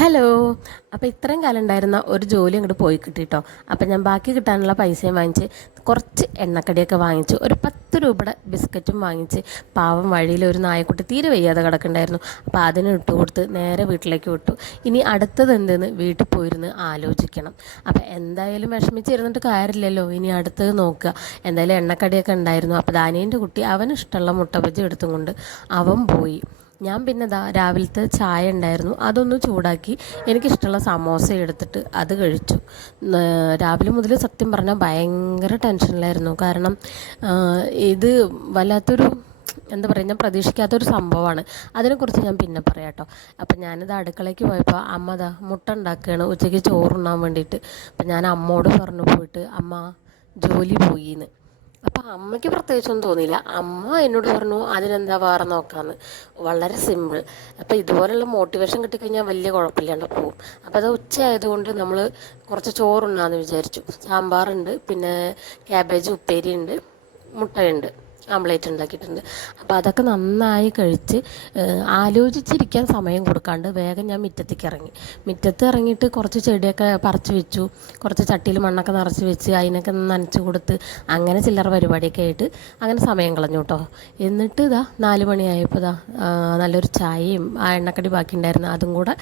Hello. അപ്പോൾ ഇത്രയും കാലം ഉണ്ടായിരുന്ന ഒരു ജോലി അങ്ങോട്ട് പോയി കിട്ടിട്ടോ. അപ്പോൾ ഞാൻ ബാക്കി കിട്ടാനുള്ള പൈസയും വാങ്ങിച്ച് കുറച്ച് എണ്ണക്കടിയൊക്കെ വാങ്ങിച്ചു, ഒരു 10 രൂപയുടെ ബിസ്ക്കറ്റും വാങ്ങിച്ച് പാവം വഴിയിൽ ഒരു നായക്കുട്ടി തീരെ വയ്യാതെ കിടക്കണ്ടായിരുന്നു. അപ്പോൾ അതിന് ഇട്ട് കൊടുത്ത് നേരെ വീട്ടിലേക്ക് വിട്ടു. ഇനി അടുത്തത് എന്തെന്ന് വീട്ടിൽ പോയിരുന്ന് ആലോചിക്കണം. അപ്പോൾ എന്തായാലും വിഷമിച്ചിരുന്നിട്ട് കാര്യമില്ലല്ലോ, ഇനി അടുത്തത് നോക്കുക. എന്തായാലും എണ്ണക്കടിയൊക്കെ ഉണ്ടായിരുന്നു. അപ്പോൾ ദാനീൻ്റെ കുട്ടി അവന് ഇഷ്ടമുള്ള മുട്ട ബജി എടുത്തും കൊണ്ട് അവൻ പോയി. ഞാൻ പിന്നെ രാവിലത്തെ ചായ ഉണ്ടായിരുന്നു, അതൊന്ന് ചൂടാക്കി എനിക്കിഷ്ടമുള്ള സമോസ എടുത്തിട്ട് അത് കഴിച്ചു. രാവിലെ മുതൽ സത്യം പറഞ്ഞാൽ ഭയങ്കര ടെൻഷനിലായിരുന്നു. കാരണം ഇത് വല്ലാത്തൊരു എന്താ പറയുക, ഞാൻ പ്രതീക്ഷിക്കാത്തൊരു സംഭവമാണ്. അതിനെക്കുറിച്ച് ഞാൻ പിന്നെ പറയാം കേട്ടോ. അപ്പം ഞാനിത് അടുക്കളയ്ക്ക് പോയപ്പോൾ അമ്മ മുട്ട ഉണ്ടാക്കുകയാണ് ഉച്ചയ്ക്ക് ചോറുണ്ണാൻ വേണ്ടിയിട്ട്. അപ്പം ഞാൻ അമ്മോട് പറഞ്ഞു പോയിട്ട്, അമ്മ ജോലി പോയിന്ന്. അപ്പം അമ്മയ്ക്ക് പ്രത്യേകിച്ചൊന്നും തോന്നിയില്ല. അമ്മ എന്നോട് പറഞ്ഞു അതിനെന്താ വേറെ നോക്കാമെന്ന്. വളരെ സിമ്പിൾ. അപ്പം ഇതുപോലുള്ള മോട്ടിവേഷൻ കിട്ടിക്കഴിഞ്ഞാൽ വലിയ കുഴപ്പമില്ലാണ്ട് പോകും. അപ്പോൾ അത് ഉച്ചയായതുകൊണ്ട് നമ്മൾ കുറച്ച് ചോറുണ്ണാന്ന് വിചാരിച്ചു. സാമ്പാറുണ്ട്, പിന്നെ ക്യാബേജ് ഉപ്പേരി ഉണ്ട്, മുട്ടയുണ്ട്, ആംപ്ലേറ്റ് ഉണ്ടാക്കിയിട്ടുണ്ട്. അപ്പോൾ അതൊക്കെ നന്നായി കഴിച്ച് ആലോചിച്ചിരിക്കാൻ സമയം കൊടുക്കാണ്ട് വേഗം ഞാൻ മുറ്റത്തേക്ക് ഇറങ്ങി. മുറ്റത്ത് ഇറങ്ങിയിട്ട് കുറച്ച് ചെടിയൊക്കെ പറിച്ച് വെച്ചു, കുറച്ച് ചട്ടിയിൽ മണ്ണൊക്കെ നിറച്ച് വെച്ച് അതിനൊക്കെ നനച്ച് കൊടുത്ത് അങ്ങനെ ചില്ലറ പരിപാടിയൊക്കെ ആയിട്ട് അങ്ങനെ സമയം കളഞ്ഞു കേട്ടോ. എന്നിട്ട് 4 മണിയായപ്പോൾ നല്ലൊരു ചായയും ആ എണ്ണക്കടി ബാക്കി ഉണ്ടായിരുന്നു അതും കൂടെ